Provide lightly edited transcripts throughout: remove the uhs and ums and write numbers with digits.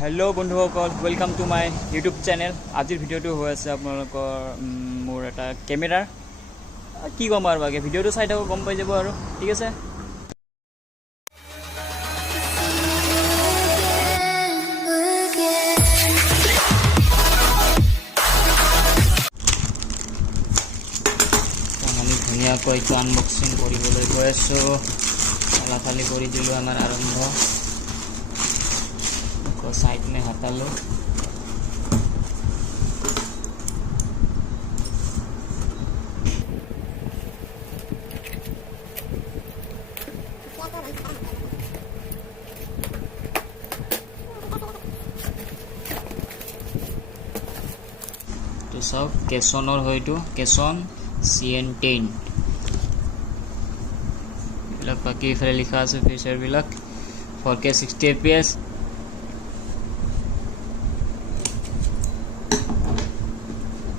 Hello बंधुসকল welcome to my YouTube channel. आज video हो मोर एटा कैमेरार कि कम और बाकी भिडिओ चाई थको गम पाई जाब और ठीक है। धुनियाको ये आनबक्सिंग কৰিবলৈ গৈ আছো। फाली কৰি দিলো আমাৰ আৰম্ভ। साइड में हटालो तो सब केसनर हयतो केसन CN10 बिलक बाकी इफाले लिखा আছে ফিচার बिलक 4K 60 fps।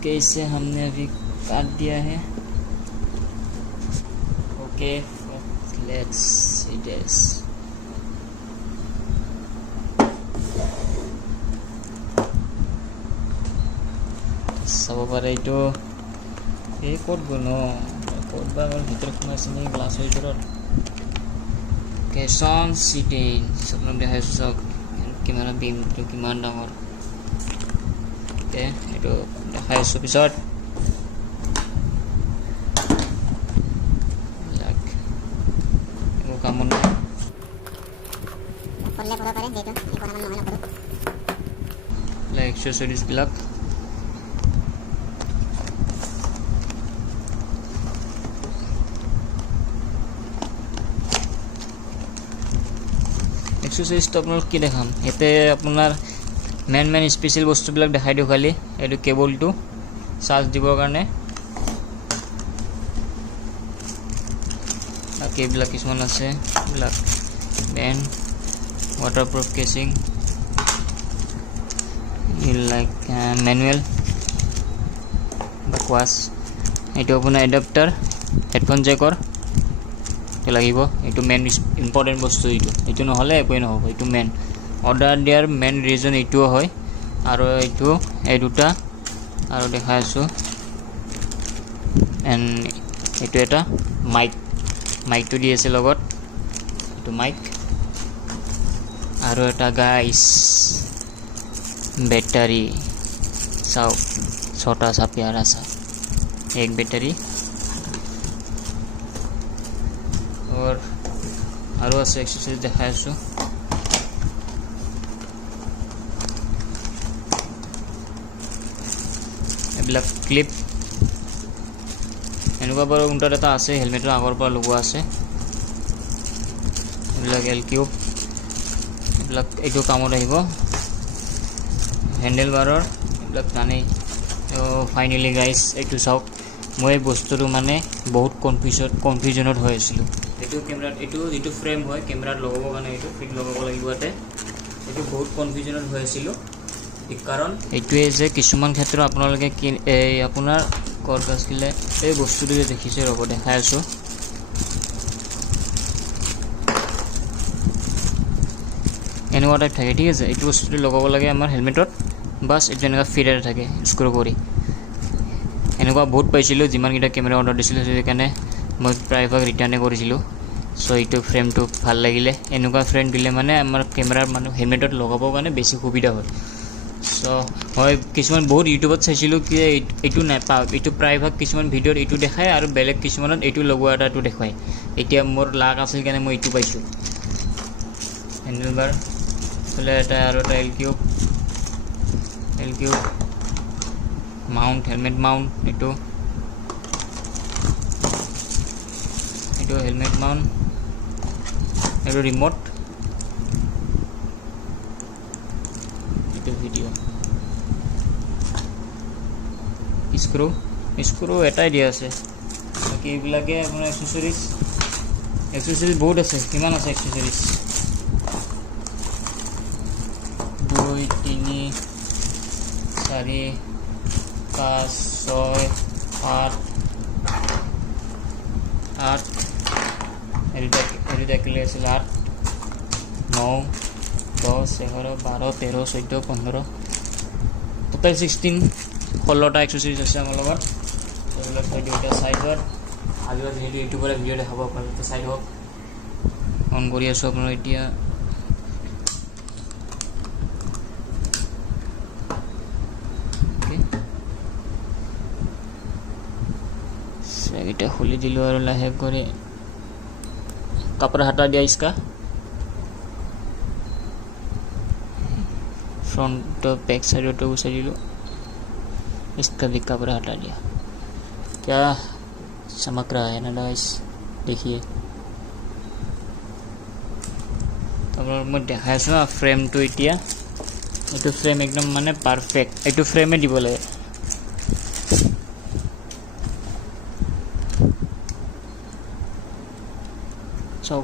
इसे हमने अभी काट दिया है। Okay let's see this. सब पारे तो ये कोड गुनो कोड बार भीतर खुमाइছে নি গ্লাসৰ ভিতৰত কেছন C10 सब लोग দেখাইছো সব কিমান বিমটো কিমান ডাঙৰ। ओके এটো দেখাইছো পিছত লাগ এগো কাম নাই করলে পুরো করে যেটো এই কথা মনে করো লাইক এক্সেসরিজ বিলাক एक्सरसाइज तो अपन की देखाम एते अपनार मेन स्पेशल बस्तुবিলাক দেখাই দিও। খালি এটো কেবলটো চার্জ দিবৰ কাৰণে বাকি এইবিলাক কিছুমান আছে এইবিলাক Ben waterproof casing like manual बकवास एटो আপোনাৰ एडाप्टर हेडफोन जैकर तो লাগিব। एटो मेन इम्पोर्टेन्ट बस्तु एटो নহলে একোই নহব। एटो मेन ऑर्डर दियार मेन रिजन एटो है और एटो ए दुटा और देखा आसो एंड एटो एटा माइक तो दी आछे लगत एटो माइक और एटा गाइस बैटारी चाओ छोटा सा प्यारा सा एक बैटारी और আছে एक्सरसाइज देखा आसो। क्लिप एनुका बार उन्टर एटा आछे हेलमेटर आगर पर लगुआ आछे एबिलाक एल किউব एबिलाक एटो कामत आहिबो हैंडल बारर एबिलाक जाने। तो फाइनली गाइस एटो साउक মই বস্তুটো মানে বহুত কনফিউজনত হৈ আছিল। एटो कैमरा एटो जेटो फ्रेम হয় कैमरात लगाবৰ কাৰণে एटो ফিট লগাব লাগিবতে एटो बहुत কনফিউজনত হৈ আছিল। कारण এইটোৱে যে কিছুমান ক্ষেত্ৰত আপোনালোকে এই আপোনাৰ কৰকাছ কিলে এই বস্তুটো দেখিছে ৰব দেখাই আছো। এনেকুৱা টাইপ থাকে ঠিক আছে। এইটো বস্তুটো লগাব লাগে আমাৰ হেলমেটত বাস এইটো এনেকা ফিটাৰ থাকে স্ক্ৰু কৰি এনেকুৱা বহুত পাইছিলো। যিমান কিটা কেমেৰা অৰ্ডাৰ দিছিল সেইকাৰণে মই প্ৰায়ভাগ ৰিটাৰ্ণে কৰিছিলো। সো এইটো ফ্ৰেমটো ভাল লাগিলে। এনেকুৱা ফ্ৰেম দিলে মানে আমাৰ কেমেৰাৰ মানে হেলমেটত লগাবৰ কাৰণে বেছি সুবিধা হয়। सो मैं किसुमान बहुत यूट्यूबत चाइছিলোঁ कि এইটো নাপাওঁ এইটো প্ৰায়ভাগ কিছুমান ভিডিঅ'ত এইটো দেখায় আৰু বেলেগ কিছুমানত এইটো লগোৱা এটাটো দেখায়। এতিয়া মোৰ লাগ আছিল কাৰণে মই এইটো পাইছোঁ। হেণ্ডেল বাৰ ফলে এটা আৰু এটা L cube mount helmet mount এইটো হেলমেট মাউণ্ট এইটো ৰিমোট ভিডিও স্ক্रू এটাই দিয়া আছে। বাকি এইবিলাকে আপোনাৰ এক্সেসৰিজ বহুত আছে। কিমান আছে এক্সেসৰিজ 2 3 4 5 6 8 8 एरिटेक ले 8 9 10 11 12 13 14 15 টোটাল 16 16টা এক্সাৰসাইজ আছে আমাৰ লগত এইবিলাক থৈ দিওঁ এতিয়া চাইডত আগত যিহেতু ইউটিউবৰে ভিডিঅ' দেখাব আপোনালোকে চাই হওক অন কৰি আছোঁ আপোনাৰ এতিয়া এটা খুলি দিলোঁ আৰু লাহে কৰি कपड़ा हटा दिया इसका फ्रंट बैक साइड तो उसे लो इसका भी कपड़ा हटा दिया क्या चमक रहा है ना गाइस देखिए तो मैं देखा ना फ्रेम तो इतना ये फ्रेम एकदम माने परफेक्ट ये फ्रेमे दी लगे सो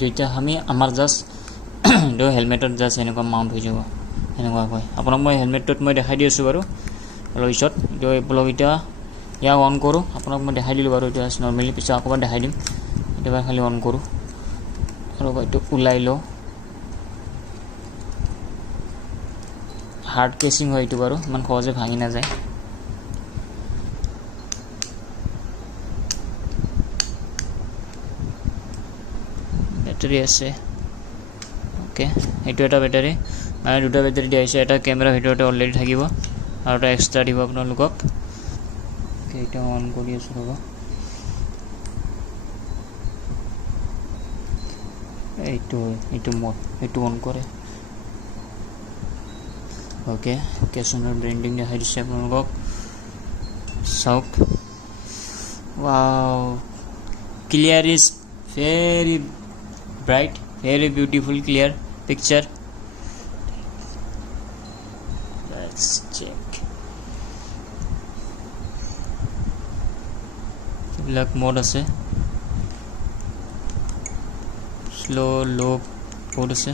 जो हमें आमार जस्ट जो हेलमेट जस्ट एनेकुवा माउंट हो जाब एनेकुवाকৈ আপোনাক মই হেলমেটটোত মই দেখাই দি আছোঁ বাৰু অলপ পিছত जो ব্লগ এতিয়া ইয়াক অন কৰোঁ আপোনাক মই দেখাই দিলোঁ বাৰু এতিয়া নৰ্মেলি পিছত আকৌ দেখাই দিম এতিয়া খালি অন কৰোঁ আৰু এইটো ওলাই লওঁ হাৰ্ড কেচিং হয় এইটো বাৰু ইমান সহজে ভাঙি নাযায় বেটাৰি আছে ওকে এইটো এটা বেটাৰি মানে দুটা বেটাৰি দিয়া আছে এটা ক্যামেৰা ভিতৰতে অলৰেডি থাকিব আৰু এটা এক্সট্ৰা দিব আপোনালোকক এইটা অন কৰি আছো ৰব এইটো মোড এইটো অন কৰে ওকে কেছনৰ ব্ৰেন্ডিং দেখাই দিছে আপোনালোকক চাওক wow clear is very bright, very beautiful, clear picture. Let's check. Black mode আছে slow low mode আছে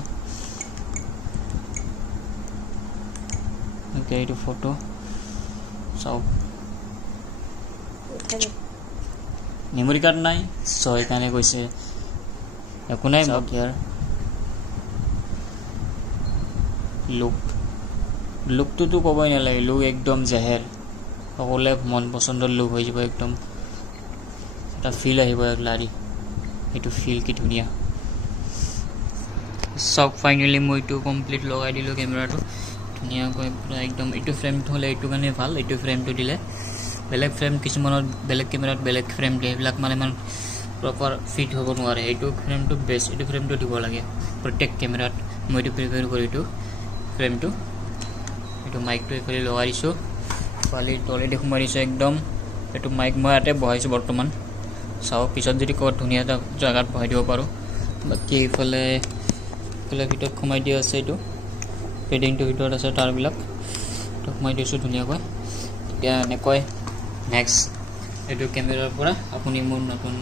okay to photo so memory card নাই so এখানে কইছে একো নাই ইয়াৰ লুকটো ক'বই নালাগে লুক একদম জেহেৰ সকলোৱে মন পছন্দৰ লুক হৈ যাব একদম এটা ফিল আহিব এক লাৰি এইটো ফিল কি ধুনীয়া সব ফাইনেলি মই এইটো কমপ্লিট লগাই দিলোঁ কেমেৰাটো ধুনীয়াকৈ পুৰা একদম এইটো ফ্ৰেমটো হ'লে এইটো কাৰণে ভাল এইটো ফ্ৰেমটো দিলে বেলেগ ফ্ৰেম কিছুমানত বেলেগ কেমেৰাত বেলেগ ফ্ৰেম দিয়ে এইবিলাক মানে ইমান প্ৰপাৰ ফিট হ'ব নোৱাৰে এইটো ফ্ৰেমটো বেষ্ট এইটো ফ্ৰেমটো দিব লাগে প্ৰত্যেক কেমেৰাত মই এইটো প্ৰিফাৰ কৰোঁ এইটো ফ্ৰেমটো এইটো মাইকটো এইফালে লগাই দিছোঁ ফালি তলেদি সোমাই দিছোঁ একদম এইটো মাইক মই ইয়াতে বহাইছোঁ বৰ্তমান চাওঁ পিছত যদি ক'ৰবাত ধুনীয়া এটা জেগাত বহাই দিব পাৰোঁ বাকী এইফালে ভিতৰত সোমাই দিয়া আছে এইটো পেডিংটো ভিতৰত আছে তাৰবিলাক সোমাই দিছোঁ ধুনীয়াকৈ এতিয়া এনেকৈ নেক্সট এইটো কেমেৰাৰ পৰা আপুনি মোৰ নতুন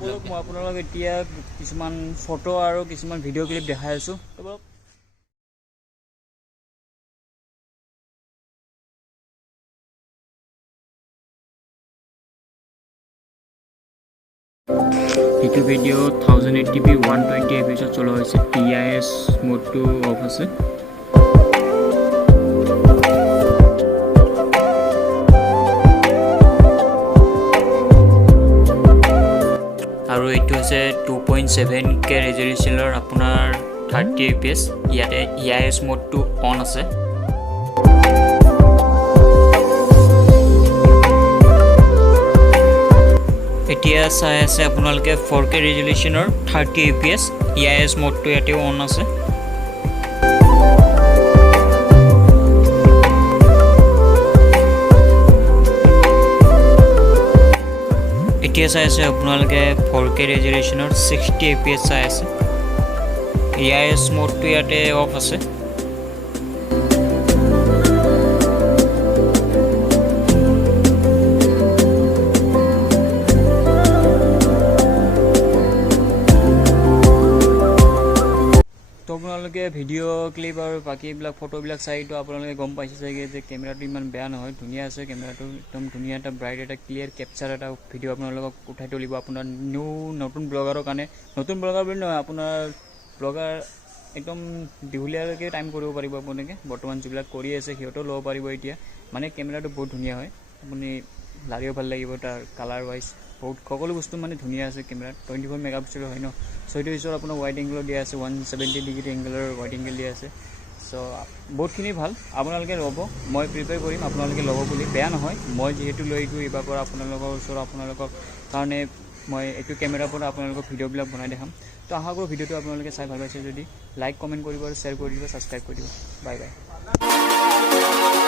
মই আপোনালোকক এতিয়া কিছুমান ফটো আৰু কিছুমান ভিডিঅ' ক্লিপ দেখাই আছোঁ এইটো ভিডিঅ' 1080p 120 fps চলোৱা হৈছে TIS মোডটো অফ আছে আৰু এইটো আছে 2.7K ৰেজলিউশ্যনৰ আপোনাৰ 30 fps ইয়াতে TIS মোডটো অন আছে এতিয়া চাই আছে আপোনালোকে 4K ৰেজলিউশ্যনৰ 30 fps TIS মোডটো ইয়াতে অন আছে এতিয়া চাই আছে আপোনালোকে 4K ৰেজলিউশ্যনৰ 60 fps চাই আছে TIS মোডটো ইয়াতে অফ আছে আপোনালোকে ভিডিঅ' ক্লিপ আৰু বাকীবিলাক ফটোবিলাক চাইতো আপোনালোকে গম পাইছে চাগে যে কেমেৰাটো ইমান বেয়া নহয় ধুনীয়া আছে কেমেৰাটো একদম ধুনীয়া এটা ব্ৰাইট এটা ক্লিয়াৰ কেপচাৰ এটা ভিডিঅ' আপোনালোকক উঠাই তুলিব আপোনাৰ নতুন ব্লগাৰৰ কাৰণে নতুন ব্লগাৰ বুলি নহয় আপোনাৰ ব্লগাৰ একদম দীঘলীয়ালৈকে টাইম কৰিব পাৰিব আপোনালোকে বৰ্তমান যিবিলাক কৰি আছে সিহঁতেও ল'ব পাৰিব এতিয়া মানে কেমেৰাটো বহুত ধুনীয়া হয় আপুনি লাগিও ভাল লাগিব তাৰ কালাৰ ৱাইজ বহুত সকলো বস্তু মানে ধুনীয়া আছে কেমেৰাত 24 মেগাপিক্সেলৰ হয় ন চ' এইটো হিচাপত আপোনাৰ ৱাইড এংগলৰ দিয়া আছে 170 ডিগ্ৰী এংগলৰ ৱাইড এংগল দিয়া আছে চ' বহুতখিনি ভাল আপোনালোকে ল'ব মই প্ৰিপেয়াৰ কৰিম আপোনালোকে ল'ব বুলি বেয়া নহয় মই যিহেতু লৈ গৈ এইবাৰ পৰা আপোনালোকৰ ওচৰত আপোনালোকৰ কাৰণে মই এইটো কেমেৰাৰ পৰা আপোনালোকক ভিডিঅ'বিলাক বনাই দেখাম তো আশা কৰোঁ ভিডিঅ'টো আপোনালোকে চাই ভাল পাইছে যদি লাইক কমেণ্ট কৰিব আৰু শ্বেয়াৰ কৰি দিব ছাবস্ক্ৰাইব কৰি দিব বাই বাই